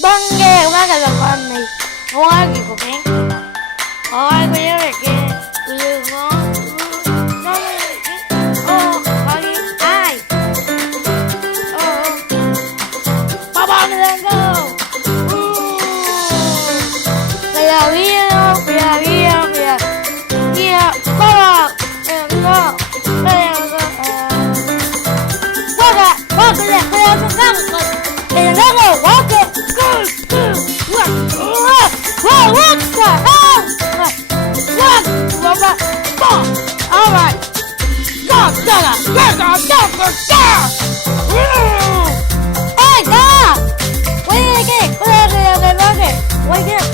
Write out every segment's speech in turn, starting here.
Băng ghê quá cái con này. Ôi gì của bé. Ôi cô nhớ này kia. Cô nhớ ngon. Nó này kia. Ô, có gì? Ai? Ô. Ba ba lên go. Bây giờ video, bây giờ video, bây giờ. Kia, ba ba. Go. Bây giờ go. Qua cả, qua cái này, bây giờ con căng. Bây giờ nó go, quá kìa. What the hell? What? All right. Go, Hey, da! Wait again. Wait again.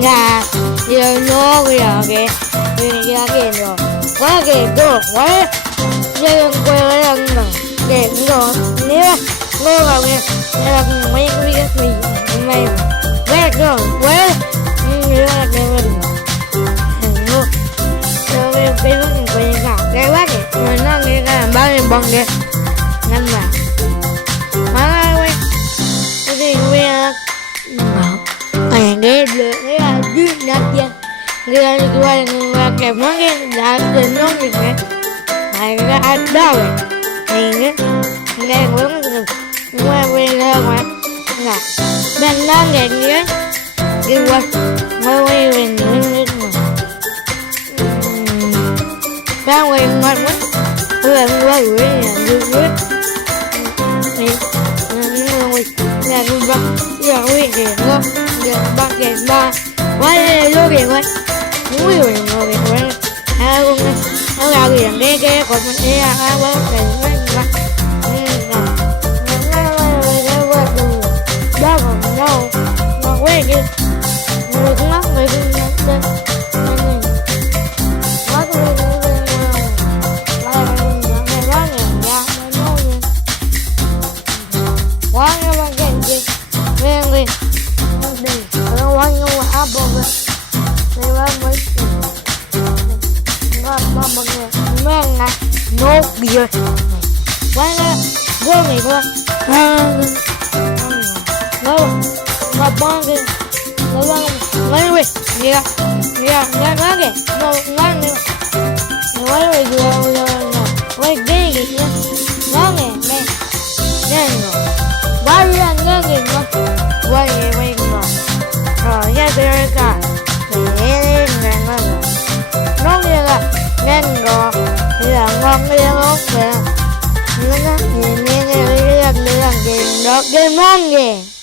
Nga giờ nó kìa kìa rồi quá kìa đồ quá giờ quay lại lần nữa kìa đồ nếu ngô vào kìa là mấy cái gì mày quét rồi quét như là cái mình ngô cho cái vấn quay cả cái quá kìa rồi nó nghe cái làm bao nhiêu bằng kìa ngăn mà má quay cái gì quay nghe được cái là duyên đặc dân người qua kẹp nó cái đã đến nó gì vậy này cái ai đâu vậy này nghe muốn qua quên hơn mà nè bên nó nghe nhé đi qua ngồi quay mình mà ra quay ngon quá quay quay quay được quay nhà con bác giờ quay kìa ngon giờ bác kìa ba quay vô kìa quay mũi rồi ngồi kìa quay con nó ra kìa cái còn mình đi quay kìa quay ba đó còn đâu mà quay kìa người cũng ngắt người cũng ngắt lên quá tôi quá nghe bạn kể gì nghe đi đi nó quá nghe qua apple vậy đây là mấy ngon mà mọi người mang này nốt bia quá nghe vô này quá nó mà bong kìa nó bong lấy đi kìa kìa nghe nó kìa nó ngon nữa nó lấy rồi quay ghê kìa nó nghe nghe nghe rồi bao nhiêu nghe kìa nó quay rồi ra đây cả để nghe nó nghe là nghe rồi thì là ngon cái nó kìa nó nghe cái làm gì đó game ngon kìa